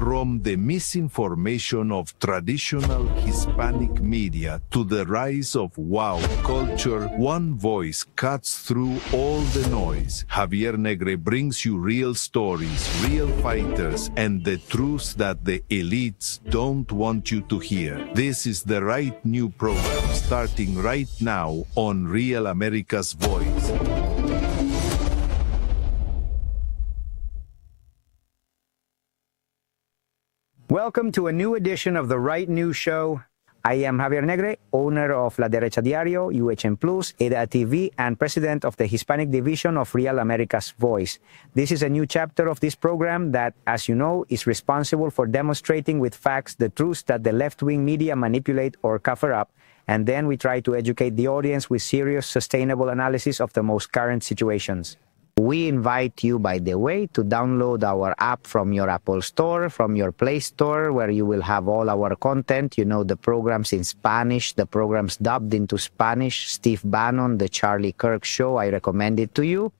From the misinformation of traditional Hispanic media to the rise of wow culture, one voice cuts through all the noise. Javier Negre brings you real stories, real fighters, and the truths that the elites don't want you to hear. This is the right new program starting right now on Real America's Voice. Welcome to a new edition of The Right News Show. I am Javier Negre, owner of La Derecha Diario, UHN Plus, EDA TV, and president of the Hispanic division of Real America's Voice. This is a new chapter of this program that, as you know, is responsible for demonstrating with facts the truths that the left-wing media manipulate or cover up, and then we try to educate the audience with serious, sustainable analysis of the most current situations. We invite you, by the way, to download our app from your Apple Store, from your Play Store, where you will have all our content. You know, the programs in Spanish, the programs dubbed into Spanish, Steve Bannon, The Charlie Kirk Show. I recommend it to you.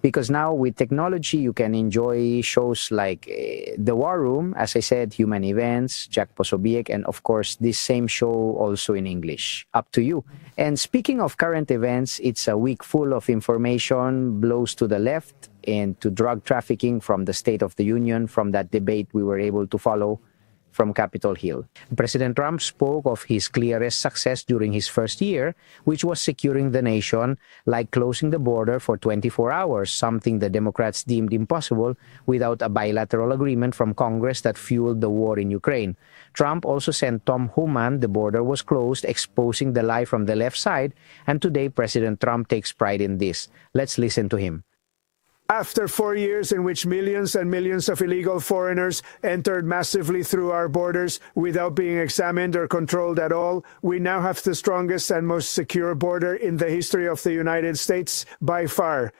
Because now with technology, you can enjoy shows like The War Room, as I said, Human Events, Jack Posobiec, and of course, this same show also in English. Up to you. And speaking of current events, it's a week full of information, blows to the left, and to drug trafficking from the State of the Union, from that debate we were able to follow from Capitol Hill. President Trump spoke of his clearest success during his first year, which was securing the nation, like closing the border for 24 hours, something the Democrats deemed impossible without a bilateral agreement from Congress that fueled the war in Ukraine. Trump also sent Tom Homan, the border was closed, exposing the lie from the left side, and today President Trump takes pride in this. Let's listen to him. After 4 years in which millions and millions of illegal foreigners entered massively through our borders without being examined or controlled at all, we now have the strongest and most secure border in the history of the United States by far.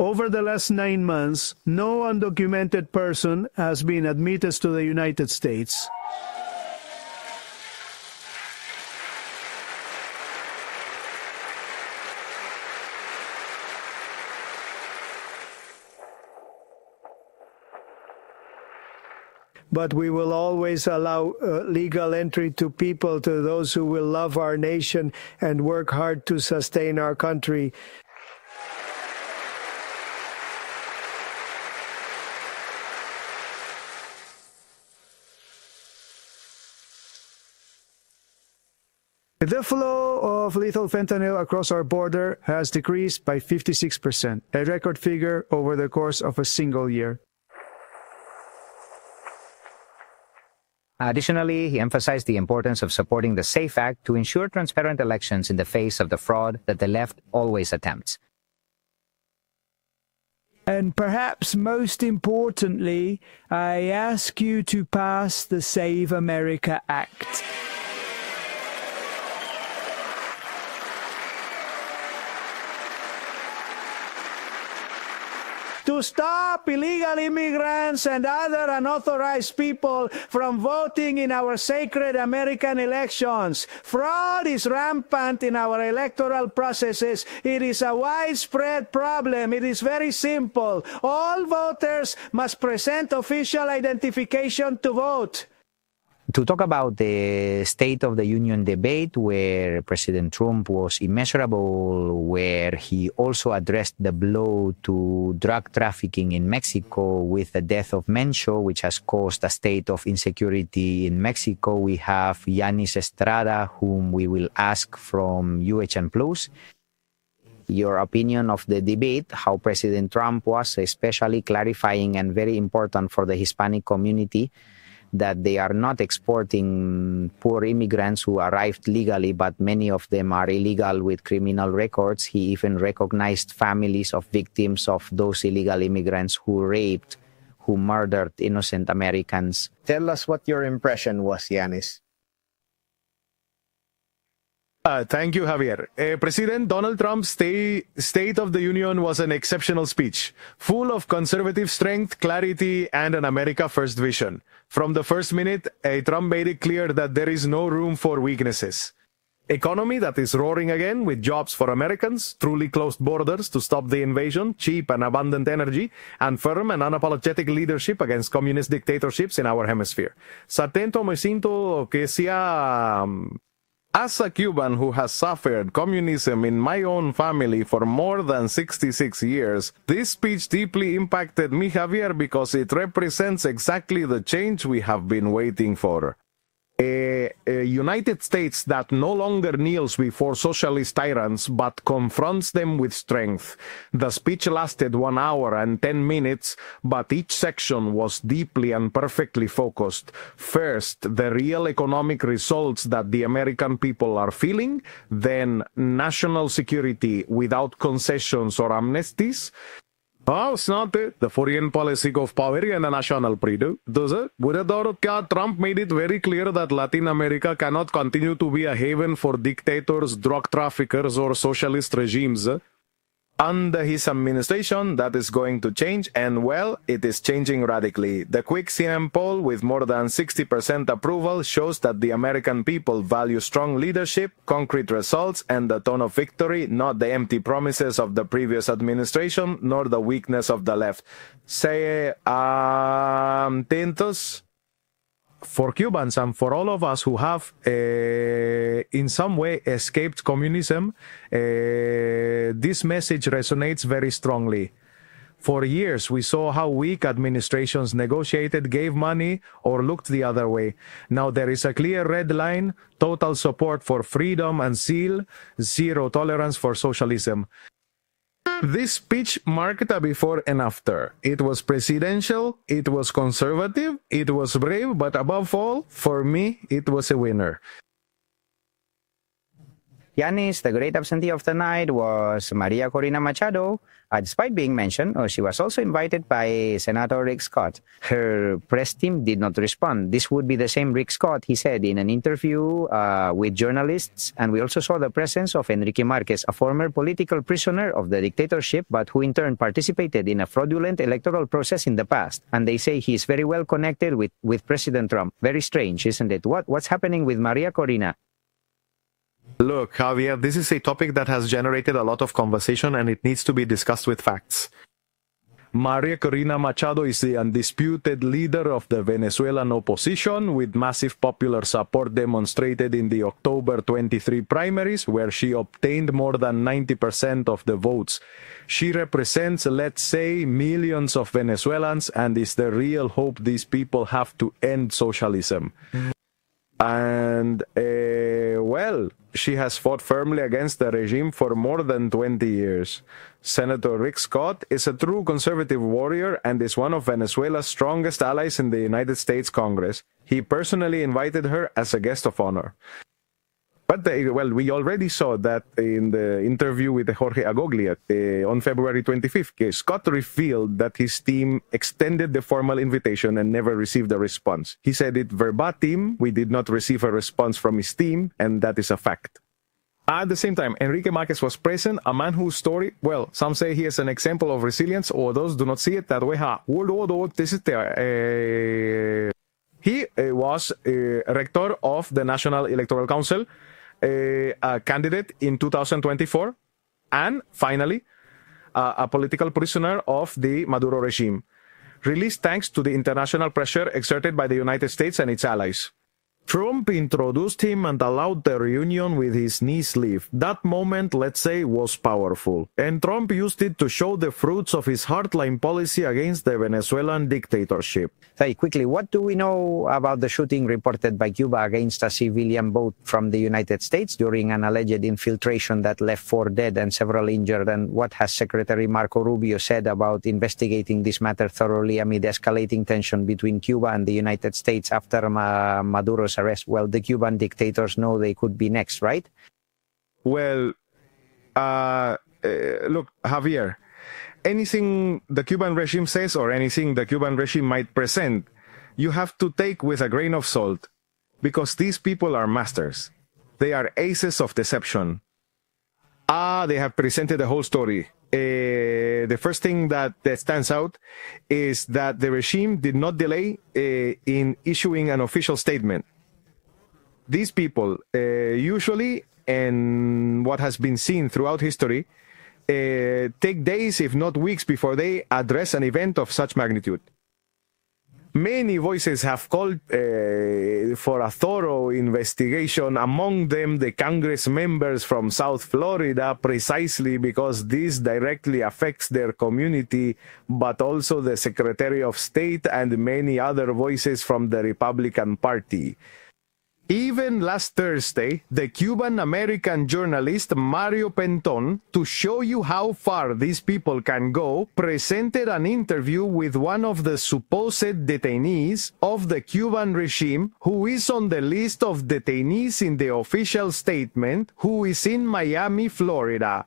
Over the last 9 months, no undocumented person has been admitted to the United States. But we will always allow legal entry to people, to those who will love our nation and work hard to sustain our country. The flow of lethal fentanyl across our border has decreased by 56%, a record figure over the course of a single year. Additionally, he emphasized the importance of supporting the SAFE Act to ensure transparent elections in the face of the fraud that the left always attempts. And perhaps most importantly, I ask you to pass the Save America Act. To stop illegal immigrants and other unauthorized people from voting in our sacred American elections. Fraud is rampant in our electoral processes. It is a widespread problem. It is very simple. All voters must present official identification to vote. To talk about the State of the Union debate, where President Trump was immeasurable, where he also addressed the blow to drug trafficking in Mexico with the death of Mencho, which has caused a state of insecurity in Mexico, we have Yanis Estrada, whom we will ask from UHN Plus. Your opinion of the debate, how President Trump was especially clarifying and very important for the Hispanic community, that they are not exporting poor immigrants who arrived legally, but many of them are illegal with criminal records. He even recognized families of victims of those illegal immigrants who raped, who murdered innocent Americans. Tell us what your impression was, Yanis. Thank you, Javier. President Donald Trump's State of the Union was an exceptional speech, full of conservative strength, clarity, and an America First vision. From the first minute, Trump made it clear that there is no room for weaknesses. Economy that is roaring again with jobs for Americans, truly closed borders to stop the invasion, cheap and abundant energy, and firm and unapologetic leadership against communist dictatorships in our hemisphere. Satento me siento que sea... As a Cuban who has suffered communism in my own family for more than 66 years, this speech deeply impacted me, Javier, because it represents exactly the change we have been waiting for. A United States that no longer kneels before socialist tyrants but confronts them with strength. The speech lasted 1 hour and 10 minutes, but each section was deeply and perfectly focused. First, the real economic results that the American people are feeling, then national security without concessions or amnesties. Oh, it's not it. The foreign policy of power and the national freedom. Does it? Trump made it very clear that Latin America cannot continue to be a haven for dictators, drug traffickers, or socialist regimes. Under his administration, that is going to change, and well, it is changing radically. The quick CNN poll with more than 60% approval shows that the American people value strong leadership, concrete results, and the tone of victory, not the empty promises of the previous administration, nor the weakness of the left. Say, atentos. For Cubans and for all of us who have in some way escaped communism, this message resonates very strongly. For years, we saw how weak administrations negotiated, gave money, or looked the other way. Now there is a clear red line, total support for freedom and zero tolerance for socialism. This speech marked a before and after. It was presidential, it was conservative, it was brave, but above all, for me, it was a winner. Yanis, the great absentee of the night was Maria Corina Machado. Despite being mentioned, she was also invited by Senator Rick Scott. Her press team did not respond. This would be the same Rick Scott, he said in an interview with journalists. And we also saw the presence of Enrique Marquez, a former political prisoner of the dictatorship, but who in turn participated in a fraudulent electoral process in the past. And they say he is very well connected with President Trump. Very strange, isn't it? What's happening with Maria Corina? Look, Javier, this is a topic that has generated a lot of conversation and it needs to be discussed with facts. Maria Corina Machado is the undisputed leader of the Venezuelan opposition, with massive popular support demonstrated in the October 23 primaries, where she obtained more than 90% of the votes. She represents, let's say, millions of Venezuelans and is the real hope these people have to end socialism. And, well, she has fought firmly against the regime for more than 20 years. Senator Rick Scott is a true conservative warrior and is one of Venezuela's strongest allies in the United States Congress. He personally invited her as a guest of honor. But, well, we already saw that in the interview with Jorge Agoglia on February 25th. Scott revealed that his team extended the formal invitation and never received a response. He said it verbatim, we did not receive a response from his team, and that is a fact. At the same time, Enrique Marquez was present, a man whose story, well, some say he is an example of resilience, others do not see it that way. He was rector of the National Electoral Council, a candidate in 2024, and finally, a political prisoner of the Maduro regime, released thanks to the international pressure exerted by the United States and its allies. Trump introduced him and allowed the reunion with his knee sleeve. That moment, let's say, was powerful. And Trump used it to show the fruits of his hardline policy against the Venezuelan dictatorship. Say quickly, what do we know about the shooting reported by Cuba against a civilian boat from the United States during an alleged infiltration that left 4 dead and several injured? And what has Secretary Marco Rubio said about investigating this matter thoroughly amid escalating tension between Cuba and the United States after Maduro's arrest? Well, the Cuban dictators know they could be next, right? Well, look, Javier, anything the Cuban regime says or anything the Cuban regime might present, you have to take with a grain of salt, because these people are masters. They are aces of deception. They have presented the whole story. The first thing that stands out is that the regime did not delay in issuing an official statement. These people usually, and what has been seen throughout history, take days, if not weeks, before they address an event of such magnitude. Many voices have called for a thorough investigation, among them the Congress members from South Florida, precisely because this directly affects their community, but also the Secretary of State and many other voices from the Republican Party. Even last Thursday, the Cuban American journalist Mario Penton, to show you how far these people can go, presented an interview with one of the supposed detainees of the Cuban regime, who is on the list of detainees in the official statement, who is in Miami, Florida.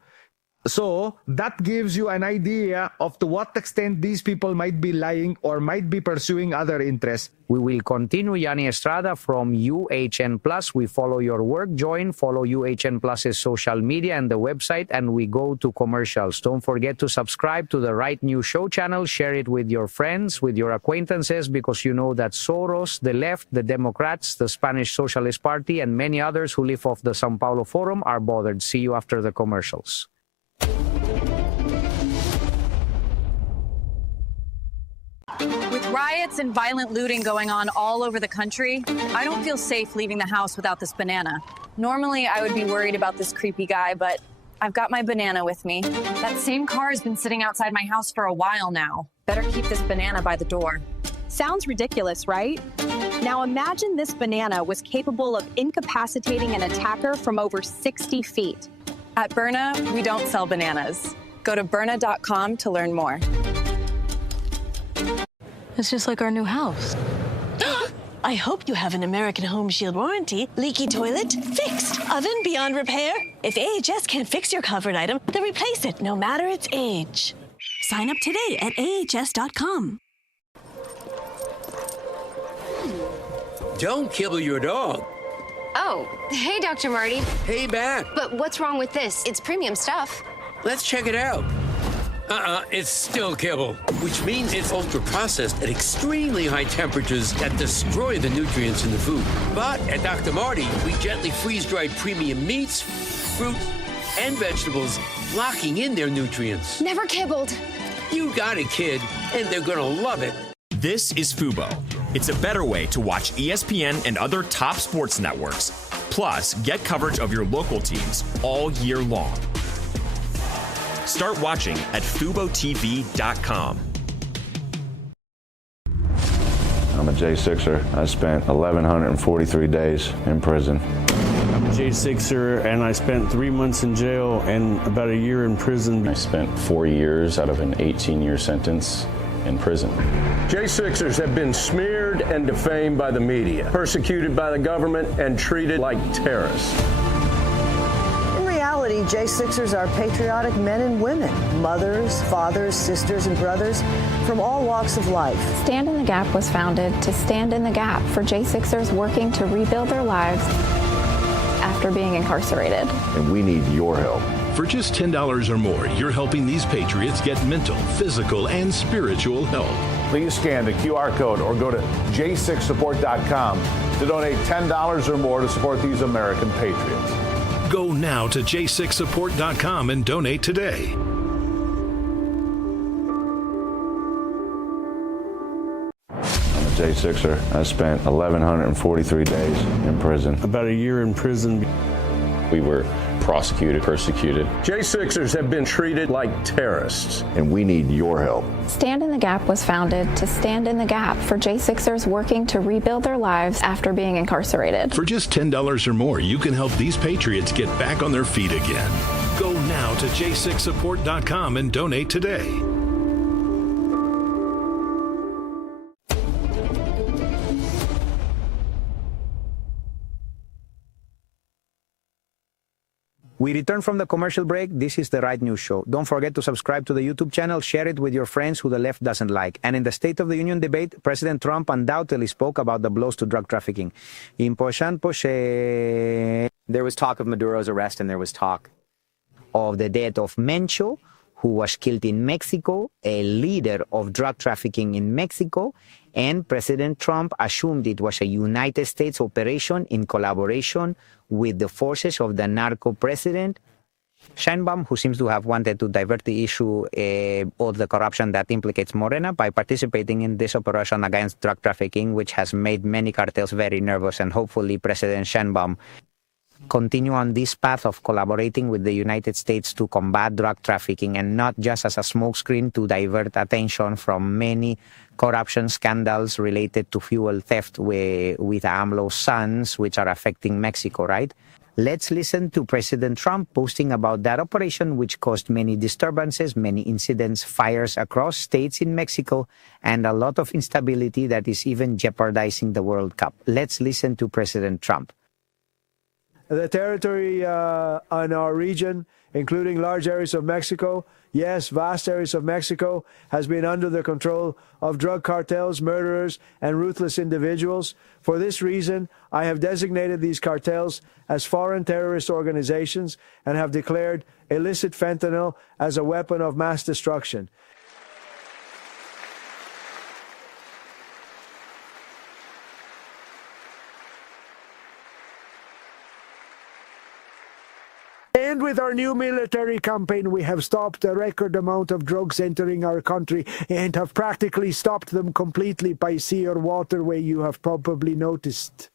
So that gives you an idea of to what extent these people might be lying or might be pursuing other interests. We will continue, Yanni Estrada, from UHN Plus. We follow your work. Follow UHN Plus's social media and the website, and we go to commercials. Don't forget to subscribe to the Right News Show channel. Share it with your friends, with your acquaintances, because you know that Soros, the left, the Democrats, the Spanish Socialist Party, and many others who live off the Sao Paulo Forum are bothered. See you after the commercials. With riots and violent looting going on all over the country, I don't feel safe leaving the house without this banana. Normally, I would be worried about this creepy guy, but I've got my banana with me. That same car has been sitting outside my house for a while now. Better keep this banana by the door. Sounds ridiculous, right? Now imagine this banana was capable of incapacitating an attacker from over 60 feet. At Berna, we don't sell bananas. Go to Berna.com to learn more. It's just like our new house. I hope you have an American Home Shield warranty. Leaky toilet? Fixed. Oven beyond repair? If AHS can't fix your covered item, then replace it, no matter its age. Sign up today at AHS.com. Don't kibble your dog. Oh, hey, Dr. Marty. Hey, Bat. But what's wrong with this? It's premium stuff. Let's check it out. It's still kibble, which means it's ultra-processed at extremely high temperatures that destroy the nutrients in the food. But at Dr. Marty, we gently freeze-dried premium meats, fruit, and vegetables, locking in their nutrients. Never kibbled. You got it, kid, and they're gonna love it. This is Fubo. It's a better way to watch ESPN and other top sports networks. Plus, get coverage of your local teams all year long. Start watching at FuboTV.com. I'm a J6er. I spent 1,143 days in prison. I'm a J6er, and I spent 3 months in jail and about a year in prison. I spent 4 years out of an 18-year sentence in prison. J6ers have been smeared and defamed by the media, persecuted by the government, and treated like terrorists. In reality, J6ers are patriotic men and women, mothers, fathers, sisters, and brothers from all walks of life. Stand in the Gap was founded to stand in the gap for J6ers working to rebuild their lives after being incarcerated. And we need your help. For just $10 or more, you're helping these patriots get mental, physical, and spiritual help. Please scan the QR code or go to j6support.com to donate $10 or more to support these American patriots. Go now to j6support.com and donate today. I'm a J6er. I spent 1,143 days in prison. About a year in prison. We were prosecuted, persecuted. J6ers have been treated like terrorists. And we need your help. Stand in the Gap was founded to stand in the gap for J6ers working to rebuild their lives after being incarcerated. For just $10 or more, you can help these patriots get back on their feet again. Go now to j6support.com and donate today. We return from the commercial break. This is The Right News Show. Don't forget to subscribe to the YouTube channel, share it with your friends who the left doesn't like. And in the State of the Union debate, President Trump undoubtedly spoke about the blows to drug trafficking. There was talk of Maduro's arrest, and there was talk of the death of Mencho, who was killed in Mexico, a leader of drug trafficking in Mexico, and President Trump assumed it was a United States operation in collaboration with the forces of the narco president, Sheinbaum, who seems to have wanted to divert the issue of the corruption that implicates Morena by participating in this operation against drug trafficking, which has made many cartels very nervous, and hopefully President Sheinbaum continue on this path of collaborating with the United States to combat drug trafficking, and not just as a smokescreen to divert attention from many corruption scandals related to fuel theft with AMLO's sons, which are affecting Mexico, right? Let's listen to President Trump posting about that operation, which caused many disturbances, many incidents, fires across states in Mexico, and a lot of instability that is even jeopardizing the World Cup. Let's listen to President Trump. The territory on our region, including large areas of Mexico, yes, vast areas of Mexico, has been under the control of drug cartels, murderers, and ruthless individuals. For this reason, I have designated these cartels as foreign terrorist organizations and have declared illicit fentanyl as a weapon of mass destruction. And with our new military campaign, we have stopped a record amount of drugs entering our country and have practically stopped them completely by sea or waterway, you have probably noticed.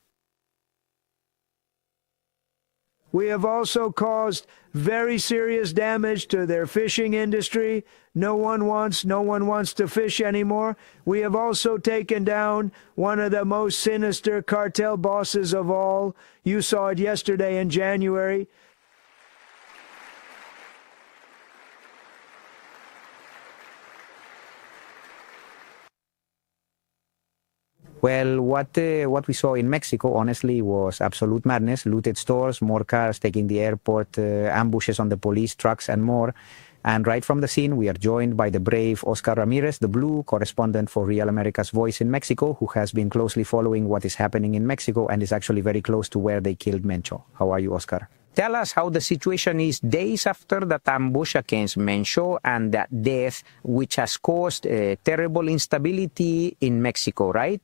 We have also caused very serious damage to their fishing industry. No one wants to fish anymore. We have also taken down one of the most sinister cartel bosses of all. You saw it yesterday in January. Well, what we saw in Mexico, honestly, was absolute madness. Looted stores, more cars taking the airport, ambushes on the police trucks, and more. And right from the scene, we are joined by the brave Oscar Ramirez, the Blue, correspondent for Real America's Voice in Mexico, who has been closely following what is happening in Mexico and is actually very close to where they killed Mencho. How are you, Oscar? Tell us how the situation is days after that ambush against Mencho and that death, which has caused terrible instability in Mexico, right?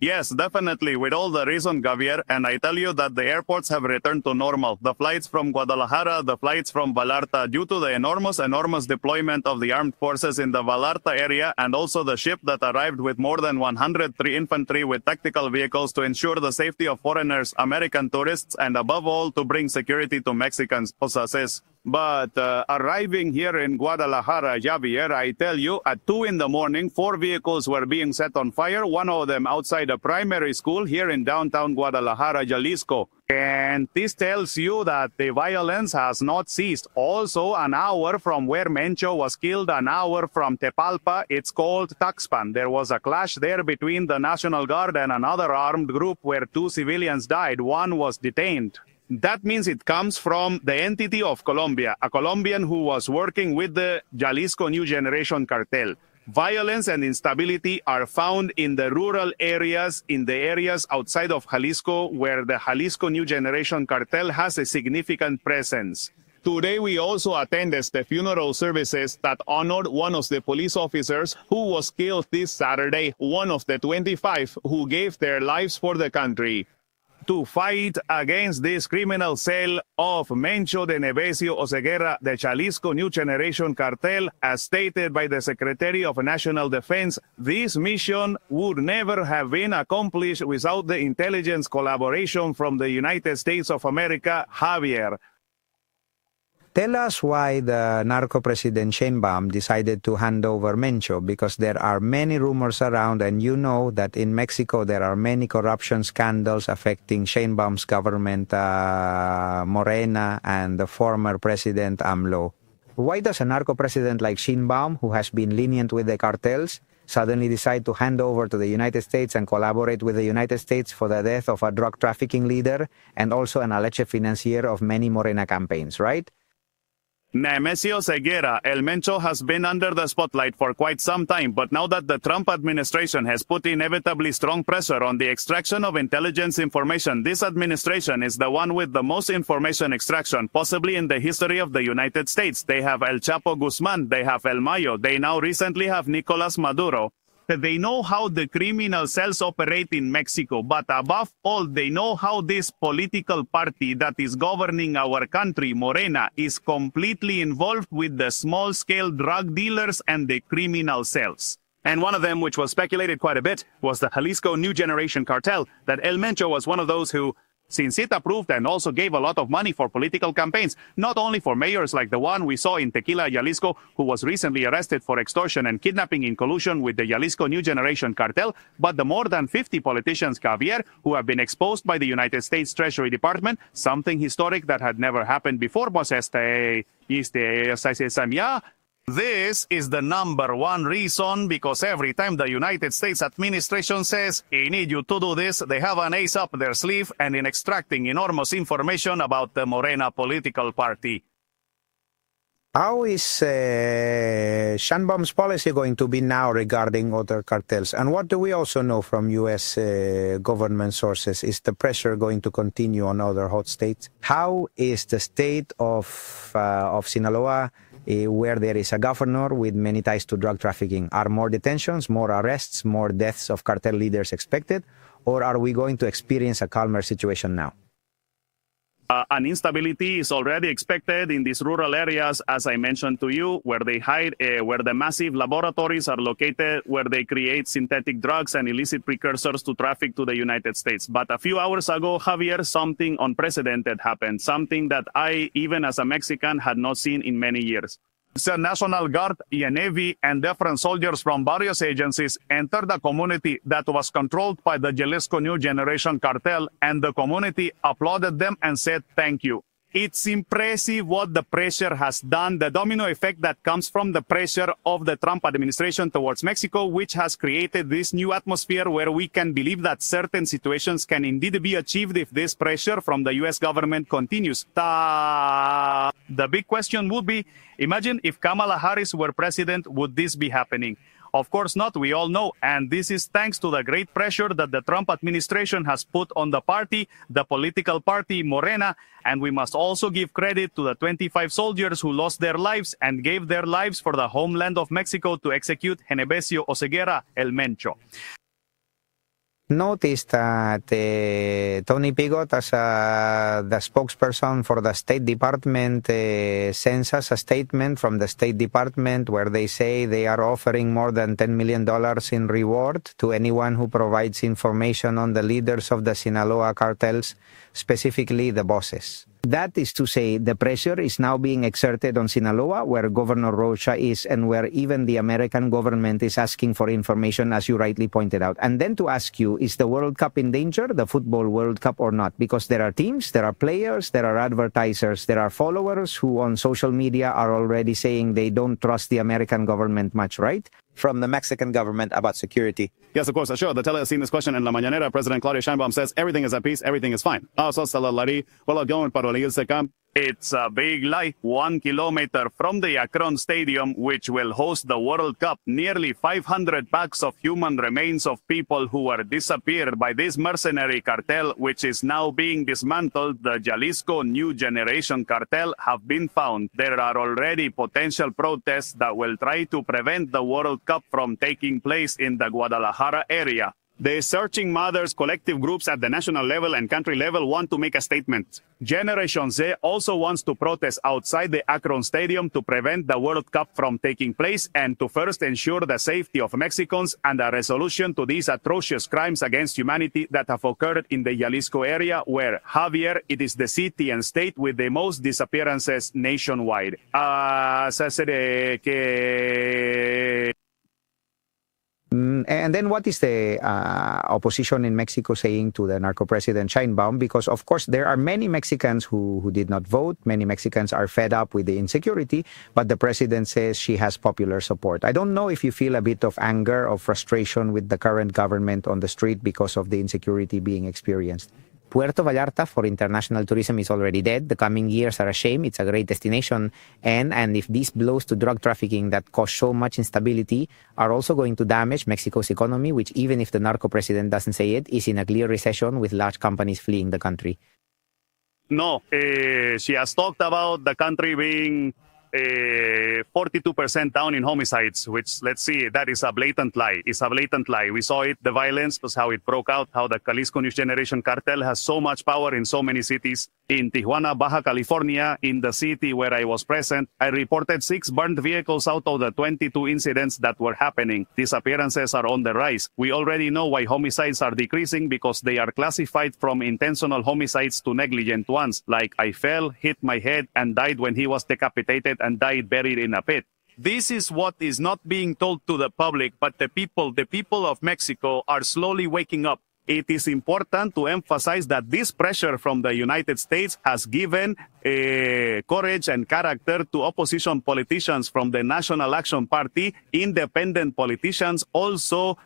Yes, definitely, with all the reason, Javier, and I tell you that the airports have returned to normal. The flights from Guadalajara, the flights from Vallarta, due to the enormous deployment of the armed forces in the Vallarta area, and also the ship that arrived with more than 103 infantry with tactical vehicles to ensure the safety of foreigners, American tourists, and above all, to bring security to Mexicans, Osa says. But arriving here in Guadalajara, Javier, I tell you, at 2 in the morning, 4 vehicles were being set on fire, one of them outside a primary school here in downtown Guadalajara, Jalisco. And this tells you that the violence has not ceased. Also, an hour from where Mencho was killed, an hour from Tepalpa, it's called Tuxpan. There was a clash there between the National Guard and another armed group where 2 civilians died. One was detained. That means it comes from the entity of Colombia, a Colombian who was working with the Jalisco New Generation cartel. Violence and instability are found in the rural areas, in the areas outside of Jalisco, where the Jalisco New Generation cartel has a significant presence. Today, we also attended the funeral services that honored one of the police officers who was killed this Saturday, one of the 25 who gave their lives for the country. To fight against this criminal cell of Mencho de Nevesio Oseguera, the Jalisco New Generation cartel, as stated by the Secretary of National Defense, this mission would never have been accomplished without the intelligence collaboration from the United States of America, Javier. Tell us why the narco president Sheinbaum decided to hand over Mencho, because there are many rumors around, and you know that in Mexico there are many corruption scandals affecting Sheinbaum's government, Morena, and the former president AMLO. Why does a narco president like Sheinbaum, who has been lenient with the cartels, suddenly decide to hand over to the United States and collaborate with the United States for the death of a drug trafficking leader and also an alleged financier of many Morena campaigns, right? Nemesio Ceguera, El Mencho, has been under the spotlight for quite some time, but now that the Trump administration has put inevitably strong pressure on the extraction of intelligence information, this administration is the one with the most information extraction, possibly in the history of the United States. They have El Chapo Guzman, they have El Mayo, they now recently have Nicolas Maduro. They know how the criminal cells operate in Mexico, but above all, they know how this political party that is governing our country, Morena, is completely involved with the small-scale drug dealers and the criminal cells. And one of them, which was speculated quite a bit, was the Jalisco New Generation Cartel, that El Mencho was one of those who, since it approved and also gave a lot of money for political campaigns, not only for mayors like the one we saw in Tequila, Jalisco, who was recently arrested for extortion and kidnapping in collusion with the Jalisco New Generation Cartel, but the more than 50 politicians, Javier, who have been exposed by the United States Treasury Department, something historic that had never happened before. This is the number one reason, because every time the United States administration says, I need you to do this, they have an ace up their sleeve and in extracting enormous information about the Morena political party. How is Sheinbaum's policy going to be now regarding other cartels? And what do we also know from U.S. government sources? Is the pressure going to continue on other hot states? How is the state of Sinaloa, where there is a governor with many ties to drug trafficking? Are more detentions, more arrests, more deaths of cartel leaders expected? Or are we going to experience a calmer situation now? An instability is already expected in these rural areas, as I mentioned to you, where they hide, where the massive laboratories are located, where they create synthetic drugs and illicit precursors to traffic to the United States. But a few hours ago, Javier, something unprecedented happened, something that I, even as a Mexican, had not seen in many years. The National Guard, Navy, and different soldiers from various agencies entered a community that was controlled by the Jalisco New Generation Cartel, and the community applauded them and said thank you. It's impressive what the pressure has done, the domino effect that comes from the pressure of the Trump administration towards Mexico, which has created this new atmosphere where we can believe that certain situations can indeed be achieved if this pressure from the U.S. government continues. The big question would be, imagine if Kamala Harris were president, would this be happening? Of course not, we all know, and this is thanks to the great pressure that the Trump administration has put on the party, the political party, Morena, and we must also give credit to the 25 soldiers who lost their lives and gave their lives for the homeland of Mexico to execute Nemesio Ceguera, El Mencho. Noticed that Tony Pigot, as the spokesperson for the State Department, sends us a statement from the State Department where they say they are offering more than $10 million in reward to anyone who provides information on the leaders of the Sinaloa cartels, specifically the bosses. That is to say, the pressure is now being exerted on Sinaloa, where Governor Rocha is, and where even the American government is asking for information, as you rightly pointed out. And then to ask you, is the World Cup in danger, the Football World Cup, or not? Because there are teams, there are players, there are advertisers, there are followers who on social media are already saying they don't trust the American government much, right? From the Mexican government about security. Yes, of course. Sure. The tele has seen this question in La Mañanera. President Claudia Sheinbaum says everything is at peace, everything is fine. It's a big lie. 1 kilometer from the Akron Stadium, which will host the World Cup, nearly 500 bags of human remains of people who were disappeared by this mercenary cartel, which is now being dismantled, the Jalisco New Generation Cartel, have been found. There are already potential protests that will try to prevent the World Cup from taking place in the Guadalajara area. The Searching Mothers collective groups at the national level and country level want to make a statement. Generation Z also wants to protest outside the Akron Stadium to prevent the World Cup from taking place and to first ensure the safety of Mexicans and a resolution to these atrocious crimes against humanity that have occurred in the Jalisco area, where, Javier, it is the city and state with the most disappearances nationwide. And then what is the opposition in Mexico saying to the narco president Sheinbaum? Because, of course, there are many Mexicans who did not vote. Many Mexicans are fed up with the insecurity, but the president says she has popular support. I don't know if you feel a bit of anger or frustration with the current government on the street because of the insecurity being experienced. Puerto Vallarta for international tourism is already dead. The coming years are a shame. It's a great destination. And if these blows to drug trafficking that cause so much instability are also going to damage Mexico's economy, which even if the narco president doesn't say it, is in a clear recession with large companies fleeing the country. No, she has talked about the country being 42% down in homicides, which, let's see, that is a blatant lie. It's a blatant lie. We saw it, the violence, was how it broke out, how the Jalisco New Generation cartel has so much power in so many cities. In Tijuana, Baja California, in the city where I was present, I reported 6 burned vehicles out of the 22 incidents that were happening. Disappearances are on the rise. We already know why homicides are decreasing, because they are classified from intentional homicides to negligent ones, like I fell, hit my head, and died when he was decapitated and died buried in a pit. This is what is not being told to the public, but the people of Mexico are slowly waking up. It is important to emphasize that this pressure from the United States has given courage and character to opposition politicians from the National Action Party, independent politicians, also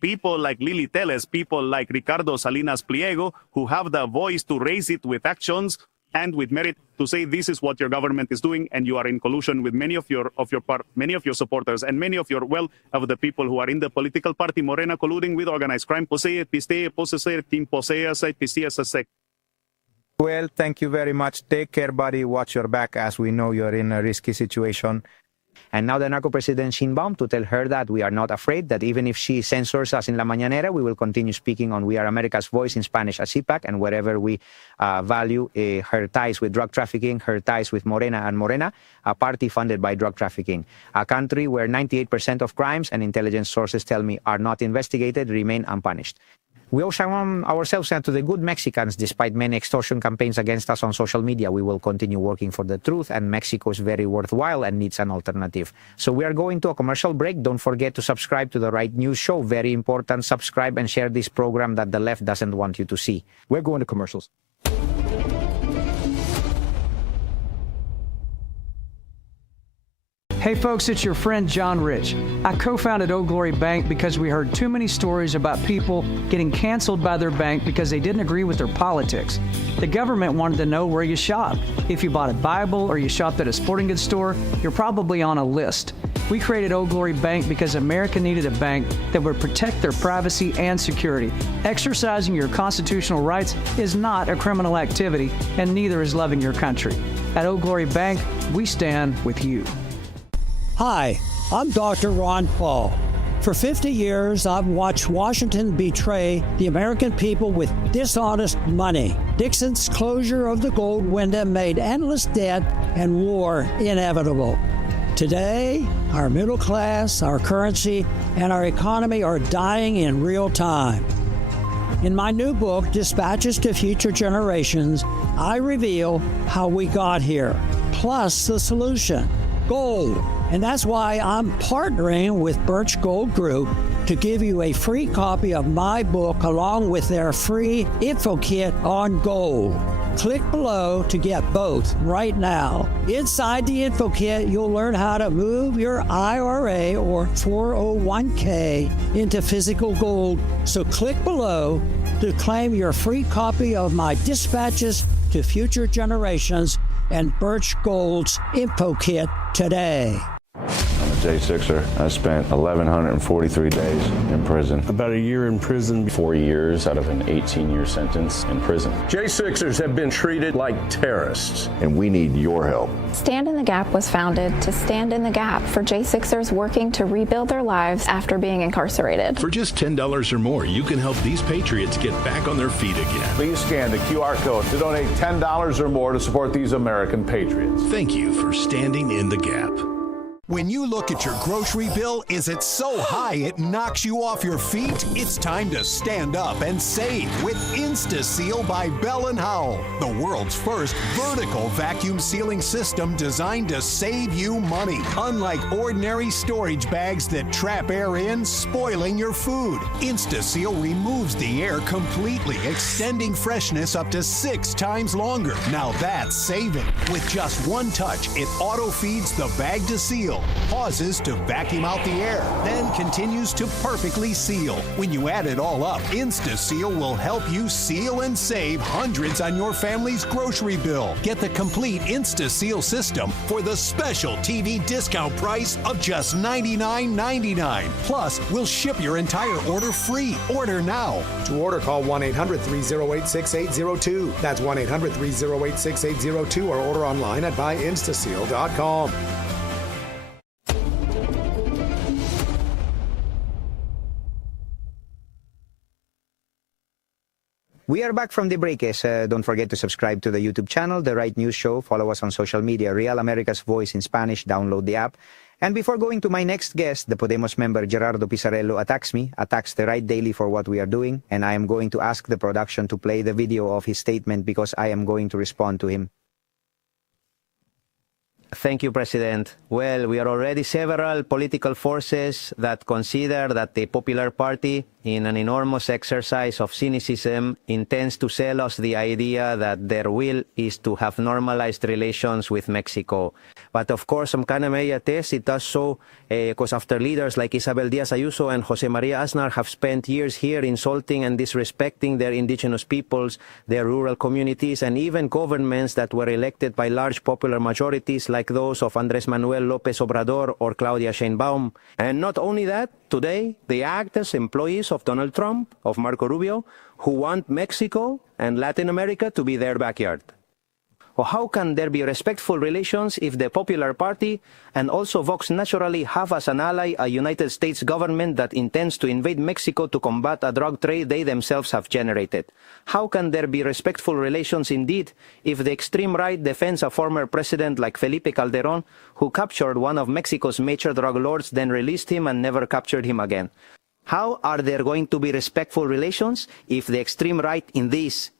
people like Lili Teles, people like Ricardo Salinas Pliego, who have the voice to raise it with actions and with merit, to say this is what your government is doing, and you are in collusion with many of your supporters and many of the people who are in the political party Morena, colluding with organized crime. Well, thank you very much. Take care, buddy. Watch your back, as we know you're in a risky situation. And now the narco president Sheinbaum to tell her that we are not afraid, that even if she censors us in La Mañanera, we will continue speaking on We Are America's Voice in Spanish as CPAC, and wherever we value her ties with drug trafficking, her ties with Morena and Morena, a party funded by drug trafficking. A country where 98% of crimes, and intelligence sources tell me, are not investigated, remain unpunished. We owe ourselves to the good Mexicans. Despite many extortion campaigns against us on social media, we will continue working for the truth, and Mexico is very worthwhile and needs an alternative. So we are going to a commercial break. Don't forget to subscribe to the Right News Show. Very important. Subscribe and share this program that the left doesn't want you to see. We're going to commercials. Hey folks, it's your friend John Rich. I co-founded Old Glory Bank because we heard too many stories about people getting canceled by their bank because they didn't agree with their politics. The government wanted to know where you shopped. If you bought a Bible or you shopped at a sporting goods store, you're probably on a list. We created Old Glory Bank because America needed a bank that would protect their privacy and security. Exercising your constitutional rights is not a criminal activity, and neither is loving your country. At Old Glory Bank, we stand with you. Hi, I'm Dr. Ron Paul. For 50 years, I've watched Washington betray the American people with dishonest money. Nixon's closure of the gold window made endless debt and war inevitable. Today, our middle class, our currency, and our economy are dying in real time. In my new book, Dispatches to Future Generations, I reveal how we got here, plus the solution, gold. And that's why I'm partnering with Birch Gold Group to give you a free copy of my book along with their free info kit on gold. Click below to get both right now. Inside the info kit, you'll learn how to move your IRA or 401k into physical gold. So click below to claim your free copy of my Dispatches to Future Generations and Birch Gold's info kit today. I'm a J6er. I spent 1,143 days in prison. About a year in prison. 4 years out of an 18-year sentence in prison. J6ers have been treated like terrorists. And we need your help. Stand in the Gap was founded to stand in the gap for J6ers working to rebuild their lives after being incarcerated. For just $10 or more, you can help these patriots get back on their feet again. Please scan the QR code to donate $10 or more to support these American patriots. Thank you for standing in the gap. When you look at your grocery bill, is it so high it knocks you off your feet? It's time to stand up and save with InstaSeal by Bell & Howell, the world's first vertical vacuum sealing system designed to save you money. Unlike ordinary storage bags that trap air in, spoiling your food, InstaSeal removes the air completely, extending freshness up to 6 times longer. Now that's saving. With just one touch, it auto-feeds the bag to seal, pauses to vacuum out the air, then continues to perfectly seal. When you add it all up, InstaSeal will help you seal and save hundreds on your family's grocery bill. Get the complete InstaSeal system for the special TV discount price of just $99.99. Plus, we'll ship your entire order free. Order now. To order, call 1-800-308-6802. That's 1-800-308-6802 or order online at buyinstaseal.com. We are back from the break. Don't forget to subscribe to the YouTube channel, The Right News Show. Follow us on social media, Real America's Voice in Spanish. Download the app. And before going to my next guest, the Podemos member Gerardo Pizarello attacks The Right Daily for what we are doing. And I am going to ask the production to play the video of his statement because I am going to respond to him. Thank you, President. Well, we are already several political forces that consider that the Popular Party, in an enormous exercise of cynicism, intends to sell us the idea that their will is to have normalized relations with Mexico. But of course, some kind of test, it does so because after leaders like Isabel Díaz Ayuso and Jose Maria Aznar have spent years here insulting and disrespecting their indigenous peoples, their rural communities, and even governments that were elected by large popular majorities like those of Andrés Manuel López Obrador or Claudia Sheinbaum. And not only that, today they act as employees of Donald Trump, of Marco Rubio, who want Mexico and Latin America to be their backyard. Or how can there be respectful relations if the Popular Party and also Vox naturally have as an ally a United States government that intends to invade Mexico to combat a drug trade they themselves have generated? How can there be respectful relations indeed if the extreme right defends a former president like Felipe Calderón, who captured one of Mexico's major drug lords, then released him and never captured him again? How are there going to be respectful relations if the extreme right in this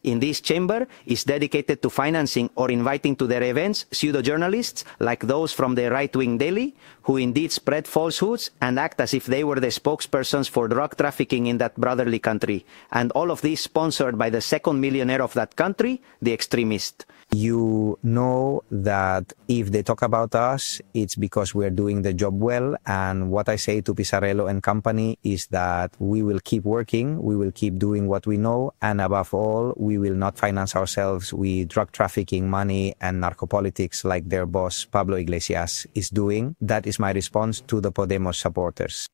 chamber is dedicated to financing or inviting to their events pseudo-journalists like those from the right-wing daily, who indeed spread falsehoods and act as if they were the spokespersons for drug trafficking in that brotherly country? And all of this sponsored by the second millionaire of that country, the extremist. You know that if they talk about us, it's because we're doing the job well. And what I say to Pizarello and company is that we will keep working, we will keep doing what we know, and above all, we will not finance ourselves with drug trafficking money and narcopolitics like their boss Pablo Iglesias is doing. That is my response to the Podemos supporters.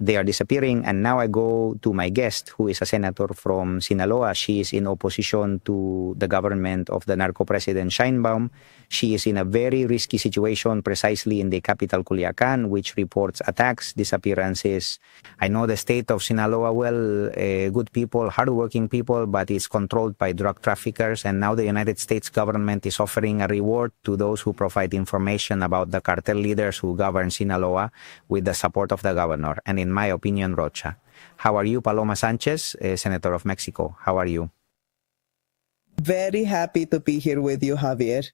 They are disappearing, and now I go to my guest, who is a senator from Sinaloa. She is in opposition to the government of the narco president Sheinbaum. She is in a very risky situation precisely in the capital Culiacan, which reports attacks, disappearances. I know the state of Sinaloa well, good people, hardworking people, but it's controlled by drug traffickers. And now the United States government is offering a reward to those who provide information about the cartel leaders who govern Sinaloa with the support of the governor. And in my opinion, Rocha. How are you, Paloma Sanchez, Senator of Mexico? How are you? Very happy to be here with you, Javier.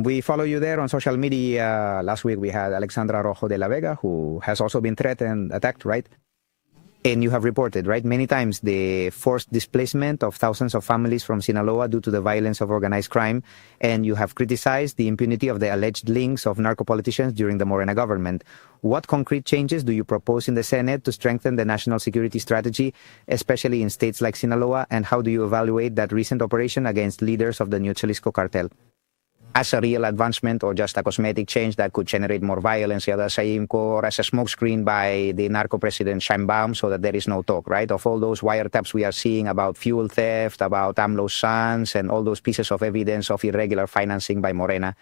We follow you there on social media. Last week we had Alexandra Rojo de la Vega, who has also been threatened, attacked, right? And you have reported, right, many times the forced displacement of thousands of families from Sinaloa due to the violence of organized crime. And you have criticized the impunity of the alleged links of narco politicians during the Morena government. What concrete changes do you propose in the Senate to strengthen the national security strategy, especially in states like Sinaloa? And how do you evaluate that recent operation against leaders of the New Jalisco cartel? As a real advancement or just a cosmetic change that could generate more violence, or as a smokescreen by the narco president Sheinbaum so that there is no talk, right, of all those wiretaps we are seeing about fuel theft, about AMLO's sons, and all those pieces of evidence of irregular financing by Morena.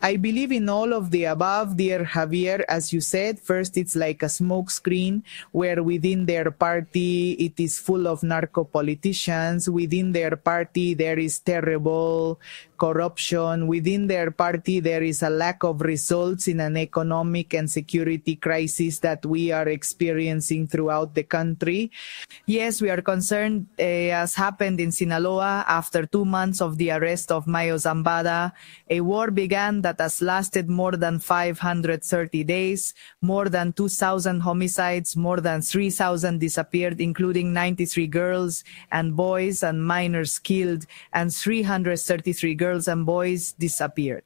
I believe in all of the above, dear Javier. As you said, first it's like a smoke screen where within their party it is full of narco politicians. Within their party there is terrible corruption. Within their party there is a lack of results in an economic and security crisis that we are experiencing throughout the country. Yes, we are concerned, as happened in Sinaloa after 2 months of the arrest of Mayo Zambada. A war began that has lasted more than 530 days, more than 2,000 homicides, more than 3,000 disappeared, including 93 girls and boys and minors killed, and 333 girls and boys disappeared.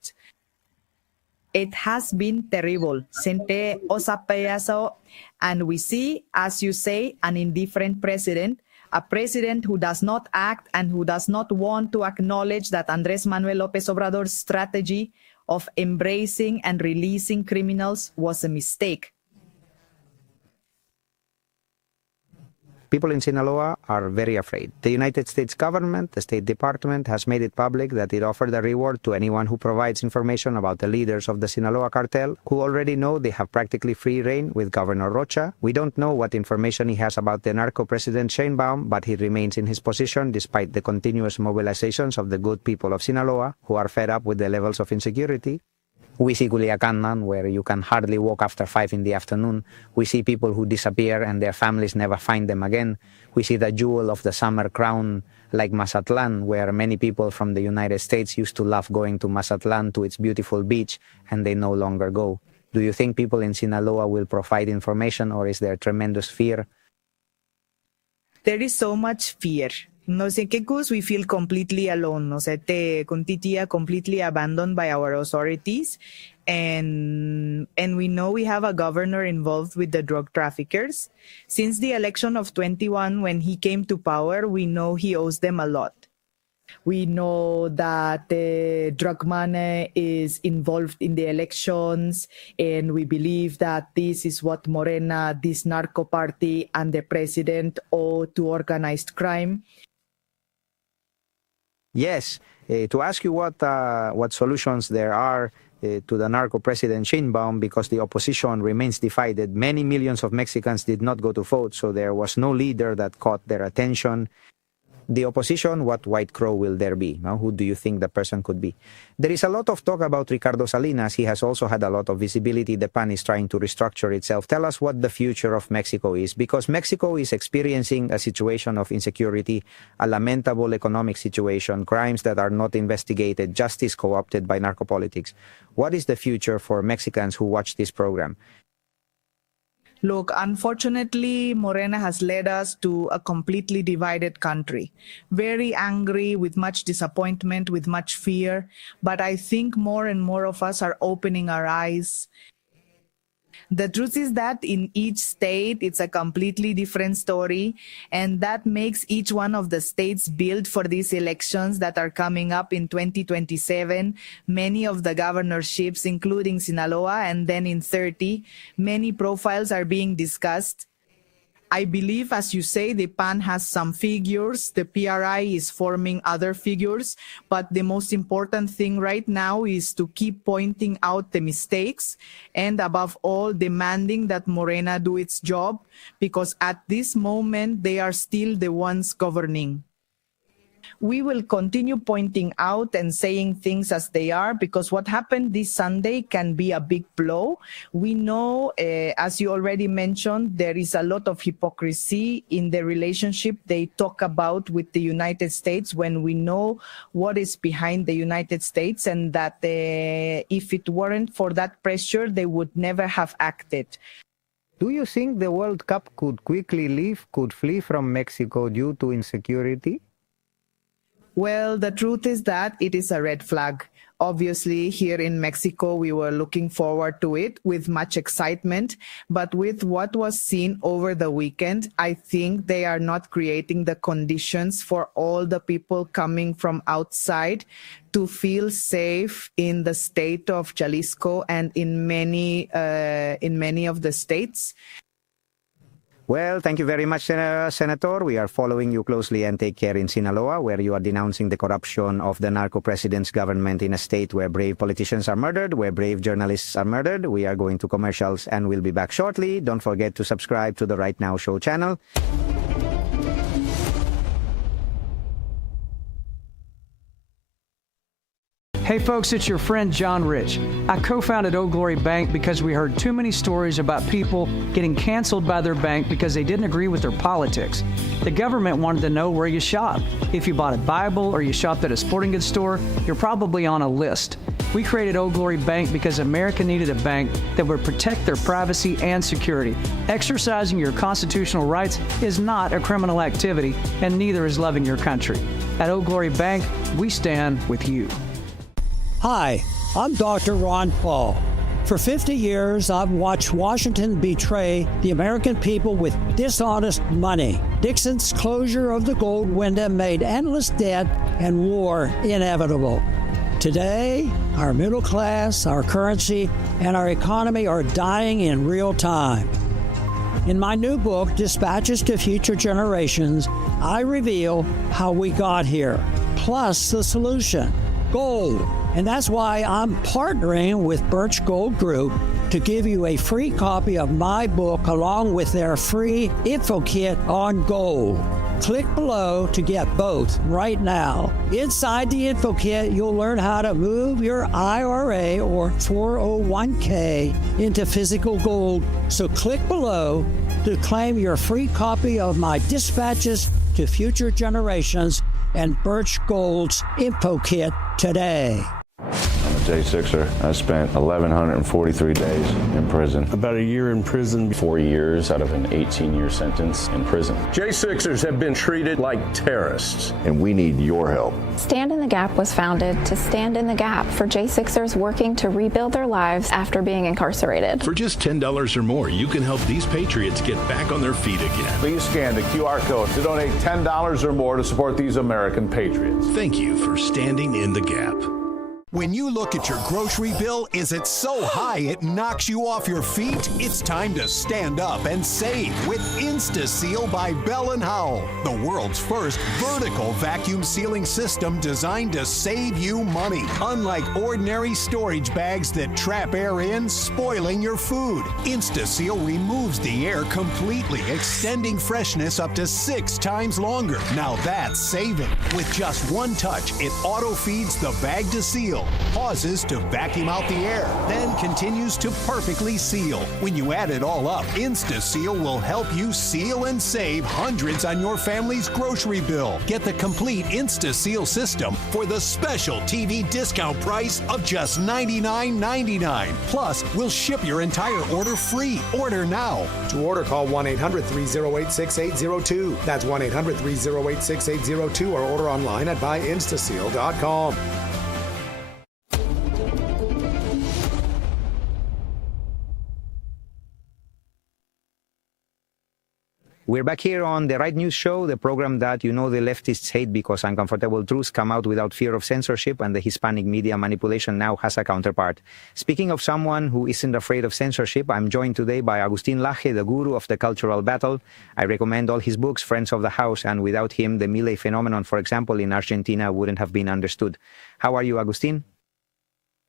It has been terrible. Sente osa pedazo, and we see, as you say, an indifferent president, a president who does not act and who does not want to acknowledge that Andrés Manuel López Obrador's strategy of embracing and releasing criminals was a mistake. People in Sinaloa are very afraid. The United States government, the State Department, has made it public that it offered a reward to anyone who provides information about the leaders of the Sinaloa cartel, who already know they have practically free reign with Governor Rocha. We don't know what information he has about the narco president Sheinbaum, but he remains in his position despite the continuous mobilizations of the good people of Sinaloa, who are fed up with the levels of insecurity. We see Culiacanan, where you can hardly walk after 5 in the afternoon. We see people who disappear and their families never find them again. We see the jewel of the summer crown like Mazatlan, where many people from the United States used to love going to Mazatlan, to its beautiful beach, and they no longer go. Do you think people in Sinaloa will provide information, or is there tremendous fear? There is so much fear. Nos Iquikus, we feel completely alone. Nos Kuntitia completely abandoned by our authorities. And we know we have a governor involved with the drug traffickers. Since the election of 21, when he came to power, we know he owes them a lot. We know that drug money is involved in the elections, and we believe that this is what Morena, this narco party, and the president owe to organized crime. Yes, to ask you what solutions there are to the narco president Sheinbaum, because the opposition remains divided. Many millions of Mexicans did not go to vote, so there was no leader that caught their attention. The opposition, what white crow will there be? No? Who do you think the person could be? There is a lot of talk about Ricardo Salinas. He has also had a lot of visibility. The PAN is trying to restructure itself. Tell us what the future of Mexico is, because Mexico is experiencing a situation of insecurity, a lamentable economic situation, crimes that are not investigated, justice co-opted by narcopolitics. What is the future for Mexicans who watch this program? Look, unfortunately, Morena has led us to a completely divided country. Very angry, with much disappointment, with much fear. But I think more and more of us are opening our eyes. The truth is that in each state, it's a completely different story, and that makes each one of the states build for these elections that are coming up in 2027. Many of the governorships, including Sinaloa, and then in 30, many profiles are being discussed. I believe, as you say, the PAN has some figures, the PRI is forming other figures, but the most important thing right now is to keep pointing out the mistakes and, above all, demanding that Morena do its job, because at this moment they are still the ones governing. We will continue pointing out and saying things as they are, because what happened this Sunday can be a big blow. We know, as you already mentioned, there is a lot of hypocrisy in the relationship they talk about with the United States, when we know what is behind the United States, and that if it weren't for that pressure, they would never have acted. Do you think the World Cup could flee from Mexico due to insecurity? Well, the truth is that it is a red flag. Obviously, here in Mexico, we were looking forward to it with much excitement. But with what was seen over the weekend, I think they are not creating the conditions for all the people coming from outside to feel safe in the state of Jalisco and in many of the states. Well, thank you very much, Senator. We are following you closely, and take care in Sinaloa, where you are denouncing the corruption of the narco-president's government in a state where brave politicians are murdered, where brave journalists are murdered. We are going to commercials, and we'll be back shortly. Don't forget to subscribe to the Right Now Show channel. Hey folks, it's your friend John Rich. I co-founded Old Glory Bank because we heard too many stories about people getting canceled by their bank because they didn't agree with their politics. The government wanted to know where you shop. If you bought a Bible or you shopped at a sporting goods store, you're probably on a list. We created Old Glory Bank because America needed a bank that would protect their privacy and security. Exercising your constitutional rights is not a criminal activity, and neither is loving your country. At Old Glory Bank, we stand with you. Hi, I'm Dr. Ron Paul. For 50 years, I've watched Washington betray the American people with dishonest money. Nixon's closure of the gold window made endless debt and war inevitable. Today, our middle class, our currency, and our economy are dying in real time. In my new book, Dispatches to Future Generations, I reveal how we got here, plus the solution, gold. And that's why I'm partnering with Birch Gold Group to give you a free copy of my book along with their free info kit on gold. Click below to get both right now. Inside the info kit, you'll learn how to move your IRA or 401k into physical gold. So click below to claim your free copy of my Dispatches to Future Generations and Birch Gold's info kit today. I'm a J6er. I spent 1,143 days in prison. About a year in prison. 4 years out of an 18-year sentence in prison. J6ers have been treated like terrorists. And we need your help. Stand in the Gap was founded to stand in the gap for J6ers working to rebuild their lives after being incarcerated. For just $10 or more, you can help these patriots get back on their feet again. Please scan the QR code to donate $10 or more to support these American patriots. Thank you for standing in the gap. When you look at your grocery bill, is it so high it knocks you off your feet? It's time to stand up and save with InstaSeal by Bell & Howell, the world's first vertical vacuum sealing system designed to save you money. Unlike ordinary storage bags that trap air in, spoiling your food, InstaSeal removes the air completely, extending freshness up to 6 times longer. Now that's saving. With just one touch, it auto-feeds the bag to seal, pauses to vacuum out the air, then continues to perfectly seal. When you add it all up, InstaSeal will help you seal and save hundreds on your family's grocery bill. Get the complete InstaSeal system for the special TV discount price of just $99.99. Plus, we'll ship your entire order free. Order now. To order, call 1-800-308-6802. That's 1-800-308-6802, or order online at buyinstaseal.com. We're back here on the Right News Show, the program that you know the leftists hate because uncomfortable truths come out without fear of censorship, and the Hispanic media manipulation now has a counterpart. Speaking of someone who isn't afraid of censorship, I'm joined today by Agustin Laje, the guru of the cultural battle. I recommend all his books, Friends of the House, and without him, the Milei phenomenon, for example, in Argentina wouldn't have been understood. How are you, Agustin?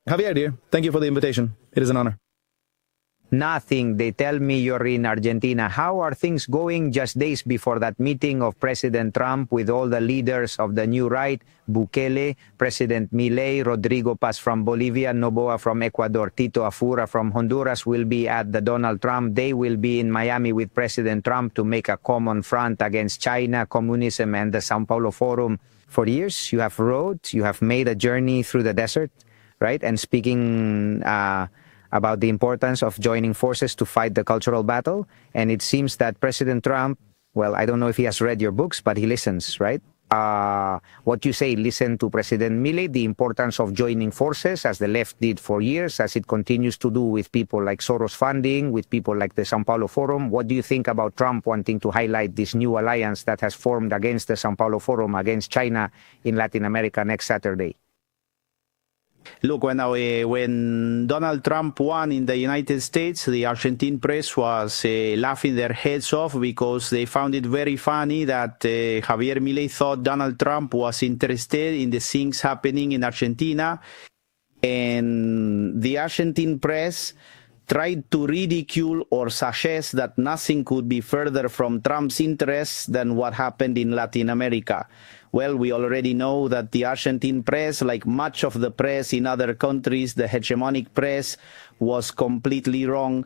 Javier, dear, thank you for the invitation. It is an honor. Nothing. They tell me you're in Argentina. How are things going just days before that meeting of President Trump with all the leaders of the new right? Bukele, President Milei, Rodrigo Paz from Bolivia, Noboa from Ecuador, Tito Afura from Honduras will be at the Donald Trump. They will be in Miami with President Trump to make a common front against China, communism, and the Sao Paulo Forum. For years, you have rode, you have made a journey through the desert, right? And speaking about the importance of joining forces to fight the cultural battle. And it seems that President Trump, well, I don't know if he has read your books, but he listens, right? What you say, listen to President Milei, the importance of joining forces, as the left did for years, as it continues to do with people like Soros funding, with people like the Sao Paulo Forum. What do you think about Trump wanting to highlight this new alliance that has formed against the Sao Paulo Forum, against China in Latin America next Saturday? Look, when Donald Trump won in the United States, the Argentine press was laughing their heads off because they found it very funny that Javier Milei thought Donald Trump was interested in the things happening in Argentina. And the Argentine press tried to ridicule or suggest that nothing could be further from Trump's interests than what happened in Latin America. Well, we already know that the Argentine press, like much of the press in other countries, the hegemonic press, was completely wrong.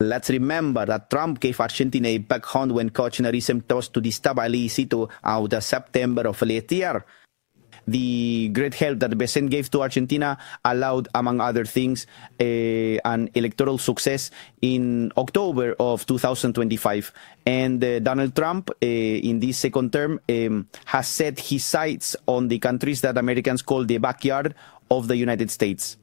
Let's remember that Trump gave Argentina a backhand when Kirchnerism tossed to destabilize out the September of last year. The great help that Besen gave to Argentina allowed, among other things, an electoral success in October of 2025. And Donald Trump, in this second term, has set his sights on the countries that Americans call the backyard of the United States.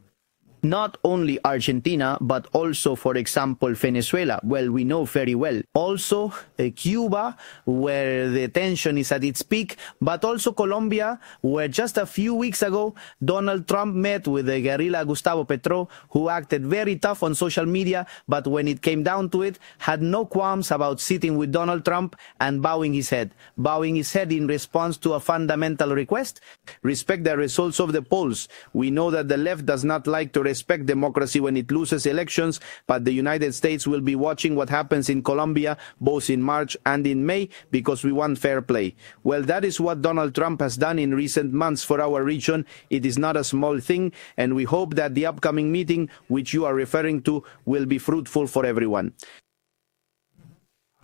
Not only Argentina, but also, for example, Venezuela. Well, we know very well. Also, Cuba, where the tension is at its peak, but also Colombia, where just a few weeks ago, Donald Trump met with the guerrilla Gustavo Petro, who acted very tough on social media, but when it came down to it, had no qualms about sitting with Donald Trump and bowing his head in response to a fundamental request: respect the results of the polls. We know that the left does not like to respect democracy when it loses elections, but the United States will be watching what happens in Colombia, both in March and in May, because we want fair play. Well, that is what Donald Trump has done in recent months for our region. It is not a small thing, and we hope that the upcoming meeting, which you are referring to, will be fruitful for everyone.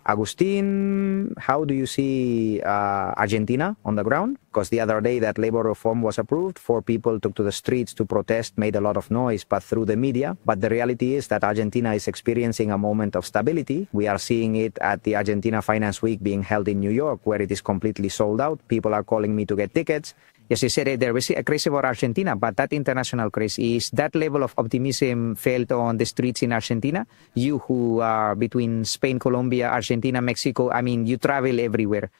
Agustin, how do you see Argentina on the ground? Because the other day that labor reform was approved, 4 people took to the streets to protest, made a lot of noise, but through the media. But the reality is that Argentina is experiencing a moment of stability. We are seeing it at the Argentina Finance Week being held in New York, where it is completely sold out. People are calling me to get tickets. Yes, you said there was a craze about Argentina, but that international craze, is that level of optimism felt on the streets in Argentina? You who are between Spain, Colombia, Argentina, Mexico, I mean, you travel everywhere.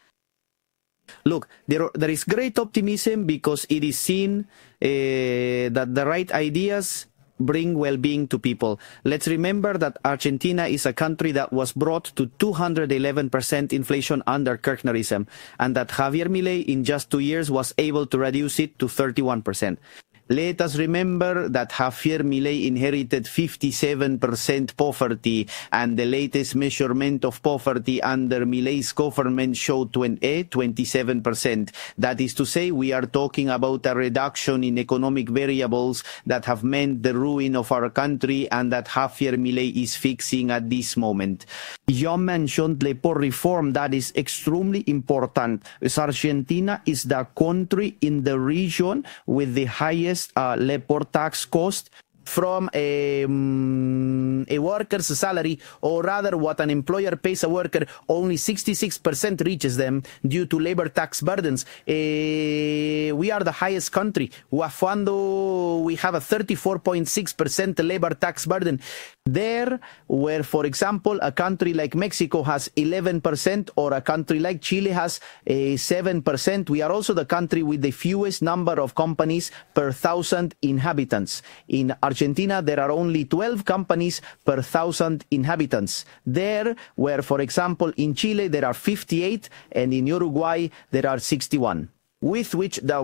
Look, there is great optimism because it is seen that the right ideas bring well-being to people. Let's remember that Argentina is a country that was brought to 211% inflation under Kirchnerism, and that Javier Milei in just 2 years was able to reduce it to 31%. Let us remember that Javier Milei inherited 57% poverty, and the latest measurement of poverty under Milei's government showed 27%. That is to say, we are talking about a reduction in economic variables that have meant the ruin of our country and that Javier Milei is fixing at this moment. You mentioned labor reform. That is extremely important, as Argentina is the country in the region with the highest labor tax cost from a worker's salary, or rather what an employer pays a worker, only 66% reaches them due to labor tax burdens. We are the highest country. We have a 34.6% labor tax burden. There, where, for example, a country like Mexico has 11% or a country like Chile has 7%, we are also the country with the fewest number of companies per 1,000 inhabitants. In Argentina, there are only 12 companies per 1,000 inhabitants. There, where, for example, in Chile, there are 58, and in Uruguay, there are 61. With which the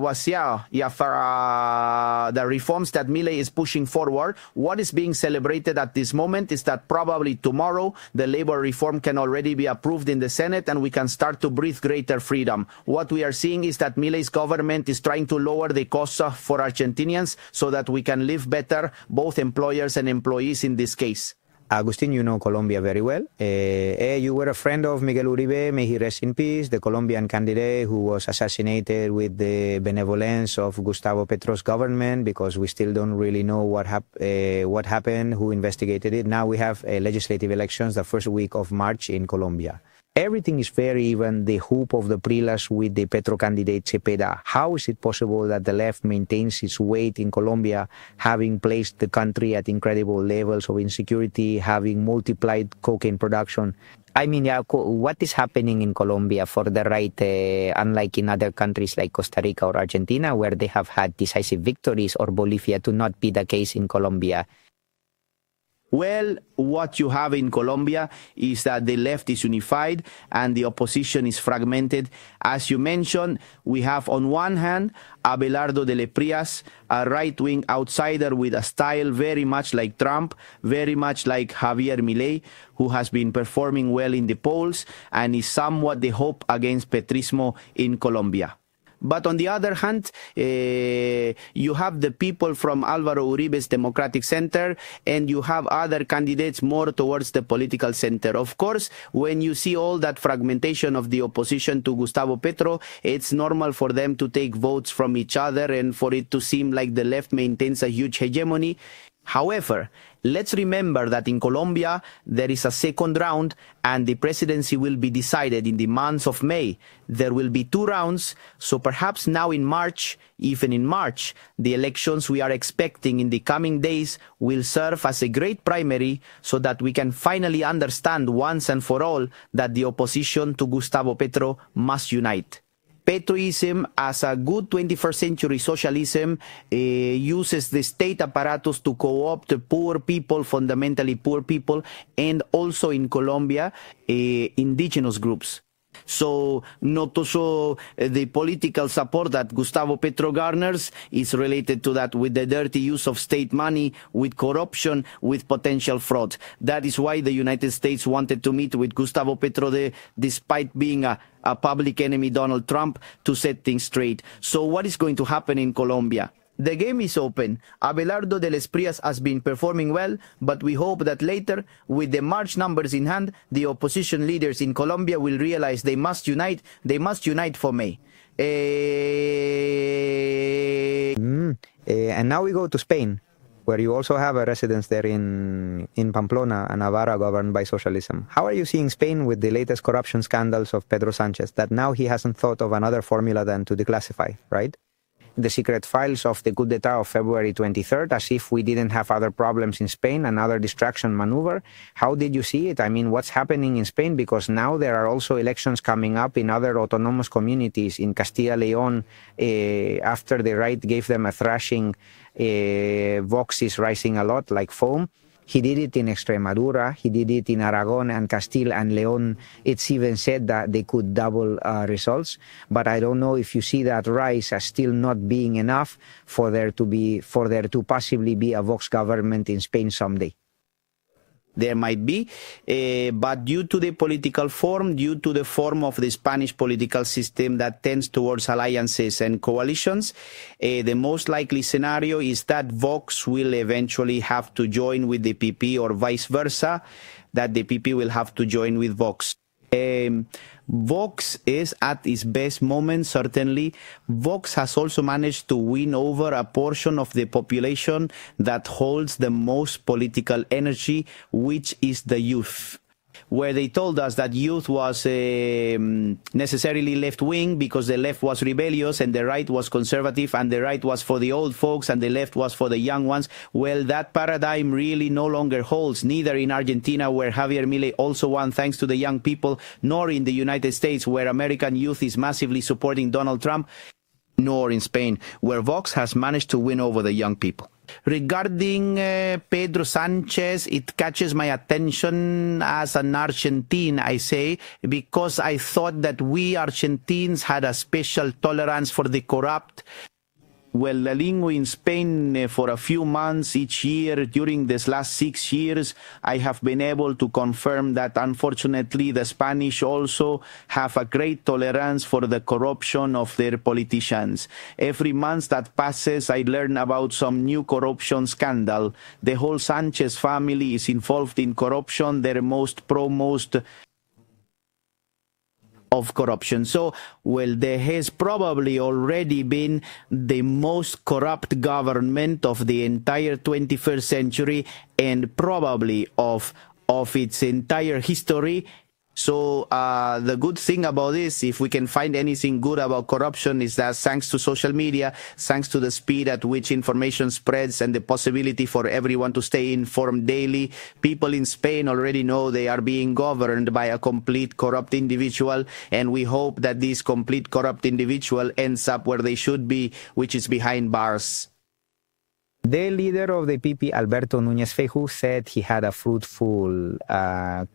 reforms that Milei is pushing forward, what is being celebrated at this moment is that probably tomorrow the labor reform can already be approved in the Senate and we can start to breathe greater freedom. What we are seeing is that Milei's government is trying to lower the costs for Argentinians so that we can live better, both employers and employees in this case. Agustin, you know Colombia very well. You were a friend of Miguel Uribe, may he rest in peace, the Colombian candidate who was assassinated with the benevolence of Gustavo Petro's government, because we still don't really know what happened, who investigated it. Now we have legislative elections the first week of March in Colombia. Everything is fair, even the hoop of the Prilas with the Petro candidate Cepeda. How is it possible that the left maintains its weight in Colombia, having placed the country at incredible levels of insecurity, having multiplied cocaine production? I mean, what is happening in Colombia for the right, unlike in other countries like Costa Rica or Argentina, where they have had decisive victories, or Bolivia, to not be the case in Colombia? Well, what you have in Colombia is that the left is unified and the opposition is fragmented. As you mentioned, we have on one hand Abelardo de Leprias, a right-wing outsider with a style very much like Trump, very much like Javier Milei, who has been performing well in the polls and is somewhat the hope against Petrismo in Colombia. But on the other hand, you have the people from Álvaro Uribe's Democratic Center, and you have other candidates more towards the political center. Of course, when you see all that fragmentation of the opposition to Gustavo Petro, it's normal for them to take votes from each other and for it to seem like the left maintains a huge hegemony. However, let's remember that in Colombia, there is a second round and the presidency will be decided in the month of May. There will be 2 rounds, so perhaps now in March, even in March, the elections we are expecting in the coming days will serve as a great primary so that we can finally understand once and for all that the opposition to Gustavo Petro must unite. Petroism, as a good 21st century socialism, uses the state apparatus to co-opt poor people, fundamentally poor people, and also in Colombia, indigenous groups. So not also the political support that Gustavo Petro garners is related to that, with the dirty use of state money, with corruption, with potential fraud. That is why the United States wanted to meet with Gustavo Petro, despite being a public enemy, Donald Trump, to set things straight. So what is going to happen in Colombia? The game is open. Abelardo de les Prias has been performing well, but we hope that later, with the March numbers in hand, the opposition leaders in Colombia will realize they must unite. They must unite for May. And now we go to Spain, where you also have a residence there in Pamplona, a Navarra governed by socialism. How are you seeing Spain with the latest corruption scandals of Pedro Sanchez, that now he hasn't thought of another formula than to declassify, right? The secret files of the coup d'etat of February 23rd, as if we didn't have other problems in Spain, another distraction maneuver. How did you see it? I mean, what's happening in Spain? Because now there are also elections coming up in other autonomous communities. In Castilla-León, after the right gave them a thrashing, Vox is rising a lot, like foam. He did it in Extremadura, he did it in Aragon and Castile and León. It's even said that they could double results. But I don't know if you see that rise as still not being enough for there to possibly be a Vox government in Spain someday. There might be, but due to the political form, due to the form of the Spanish political system that tends towards alliances and coalitions, the most likely scenario is that Vox will eventually have to join with the PP, or vice versa, that the PP will have to join with Vox. Vox is at its best moment, certainly. Vox has also managed to win over a portion of the population that holds the most political energy, which is the youth. Where they told us that youth was necessarily left-wing because the left was rebellious and the right was conservative, and the right was for the old folks and the left was for the young ones. Well, that paradigm really no longer holds, neither in Argentina, where Javier Milei also won thanks to the young people, nor in the United States, where American youth is massively supporting Donald Trump, nor in Spain, where Vox has managed to win over the young people. Regarding Pedro Sanchez, it catches my attention as an Argentine, I say, because I thought that we Argentines had a special tolerance for the corrupt. Well, la lingua in Spain for a few months each year during these last 6 years, I have been able to confirm that unfortunately the Spanish also have a great tolerance for the corruption of their politicians. Every month that passes, I learn about some new corruption scandal. The whole Sanchez family is involved in corruption. They're most of corruption. So, well, there has probably already been the most corrupt government of the entire 21st century and probably of its entire history. So the good thing about this, if we can find anything good about corruption, is that thanks to social media, thanks to the speed at which information spreads and the possibility for everyone to stay informed daily, people in Spain already know they are being governed by a complete corrupt individual, and we hope that this complete corrupt individual ends up where they should be, which is behind bars. The leader of the PP, Alberto Núñez Feijóo, said he had a fruitful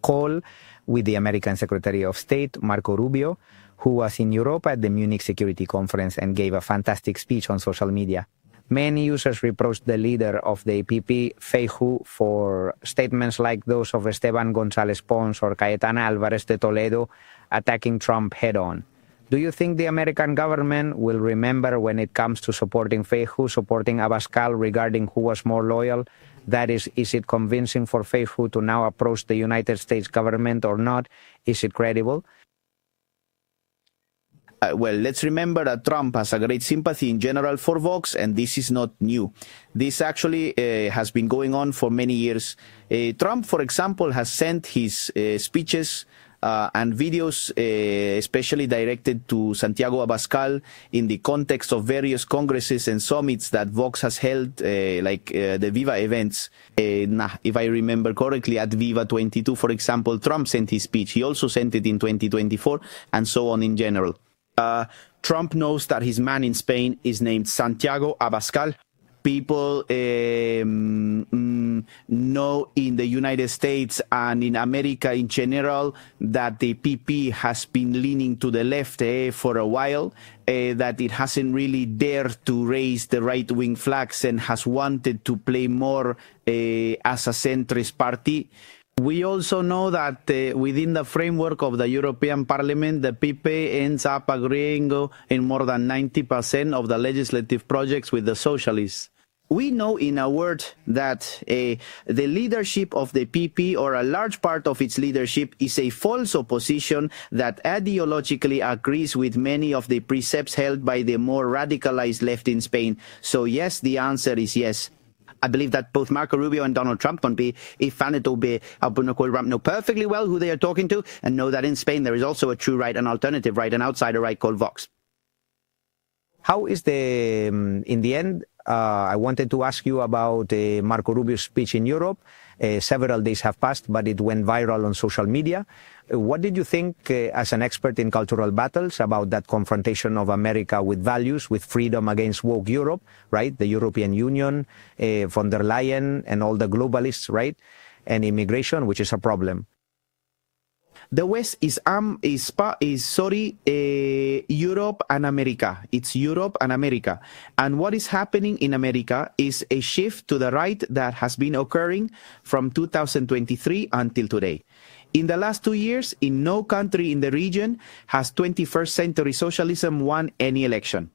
call with the American Secretary of State, Marco Rubio, who was in Europe at the Munich Security Conference and gave a fantastic speech on social media. Many users reproached the leader of the PP, Feijóo, for statements like those of Esteban González Pons or Cayetana Álvarez de Toledo attacking Trump head-on. Do you think the American government will remember when it comes to supporting Feijóo, supporting Abascal regarding who was more loyal? That is it convincing for Feijóo to now approach the United States government or not? Is it credible? Well, let's remember that Trump has a great sympathy in general for Vox, and this is not new. This actually has been going on for many years. Trump, for example, has sent his speeches and videos, especially directed to Santiago Abascal, in the context of various congresses and summits that Vox has held, like the Viva events. If I remember correctly, at Viva 22, for example, Trump sent his speech. He also sent it in 2024, and so on in general. Trump knows that his man in Spain is named Santiago Abascal. People know in the United States and in America in general that the PP has been leaning to the left for a while, that it hasn't really dared to raise the right-wing flags and has wanted to play more as a centrist party. We also know that within the framework of the European Parliament, the PP ends up agreeing in more than 90% of the legislative projects with the socialists. We know, in a word, that the leadership of the PP, or a large part of its leadership, is a false opposition that ideologically agrees with many of the precepts held by the more radicalized left in Spain. So yes, the answer is yes. I believe that both Marco Rubio and Donald Trump know perfectly well who they are talking to, and know that in Spain there is also a true right, an alternative right, an outsider right called Vox. How is in the end, I wanted to ask you about Marco Rubio's speech in Europe. Several days have passed, but it went viral on social media. What did you think, as an expert in cultural battles, about that confrontation of America with values, with freedom against woke Europe, right? The European Union, von der Leyen, and all the globalists, right? And immigration, which is a problem. The West is Europe and America. It's Europe and America. And what is happening in America is a shift to the right that has been occurring from 2023 until today. In the last 2 years, in no country in the region has 21st century socialism won any election.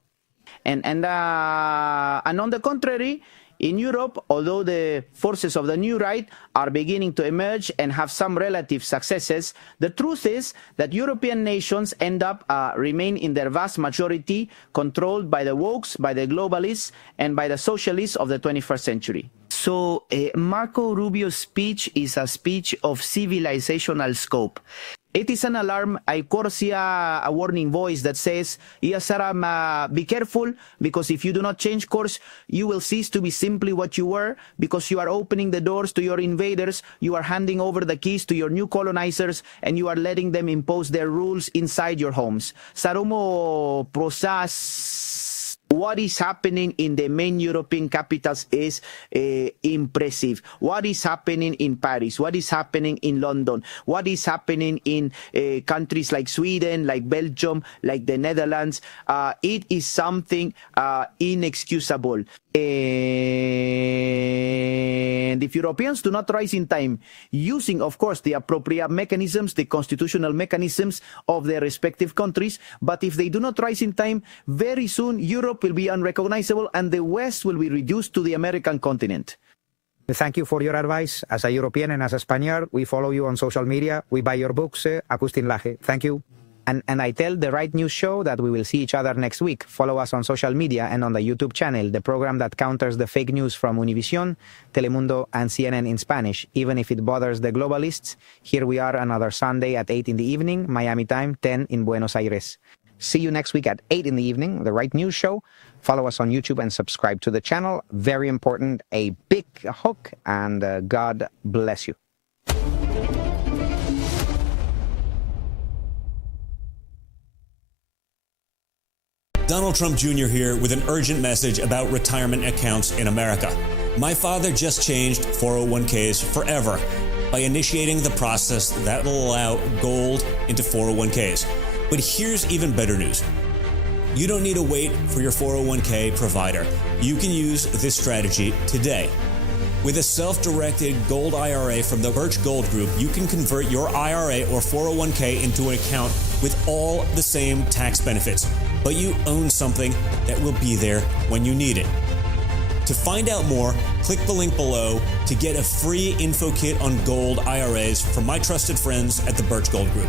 And on the contrary, in Europe, although the forces of the new right are beginning to emerge and have some relative successes, the truth is that European nations end up remain in their vast majority controlled by the wokes, by the globalists, and by the socialists of the 21st century. So Marco Rubio's speech is a speech of civilizational scope. It is an alarm, a corsia, a warning voice that says, yes, Sara, be careful, because if you do not change course, you will cease to be simply what you were, because you are opening the doors to your invaders, you are handing over the keys to your new colonizers, and you are letting them impose their rules inside your homes. Sarumo prosas. What is happening in the main European capitals is impressive. What is happening in Paris? What is happening in London? What is happening in countries like Sweden, like Belgium, like the Netherlands? It is something inexcusable. And if Europeans do not rise in time, using, of course, the appropriate mechanisms, the constitutional mechanisms of their respective countries, but if they do not rise in time, very soon Europe will be unrecognizable and the West will be reduced to the American continent. Thank you for your advice. As a European and as a Spaniard, we follow you on social media. We buy your books. Agustín Laje. Thank you. And I tell the Right News Show that we will see each other next week. Follow us on social media and on the YouTube channel, the program that counters the fake news from Univision, Telemundo, and CNN in Spanish, even if it bothers the globalists. Here we are another Sunday at 8 in the evening, Miami time, 10 in Buenos Aires. See you next week at 8 in the evening, the Right News Show. Follow us on YouTube and subscribe to the channel. Very important, a big hook, and God bless you. Donald Trump Jr. here with an urgent message about retirement accounts in America. My father just changed 401ks forever by initiating the process that will allow gold into 401ks. But here's even better news. You don't need to wait for your 401k provider. You can use this strategy today. With a self-directed gold IRA from the Birch Gold Group, you can convert your IRA or 401k into an account with all the same tax benefits, but you own something that will be there when you need it. To find out more, click the link below to get a free info kit on gold IRAs from my trusted friends at the Birch Gold Group.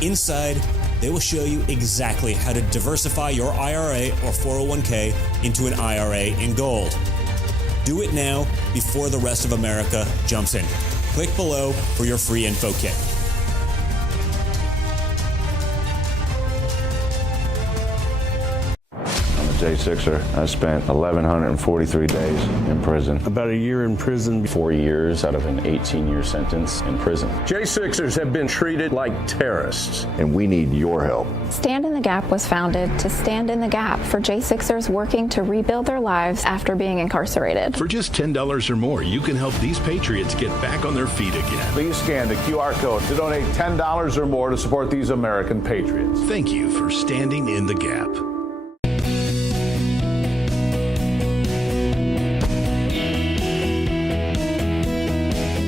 Inside, they will show you exactly how to diversify your IRA or 401k into an IRA in gold. Do it now before the rest of America jumps in. Click below for your free info kit. J6er. I spent 1,143 days in prison. About a year in prison. 4 years out of an 18-year sentence in prison. J6ers have been treated like terrorists. And we need your help. Stand in the Gap was founded to stand in the gap for J6ers working to rebuild their lives after being incarcerated. For just $10 or more, you can help these patriots get back on their feet again. Please scan the QR code to donate $10 or more to support these American patriots. Thank you for standing in the gap.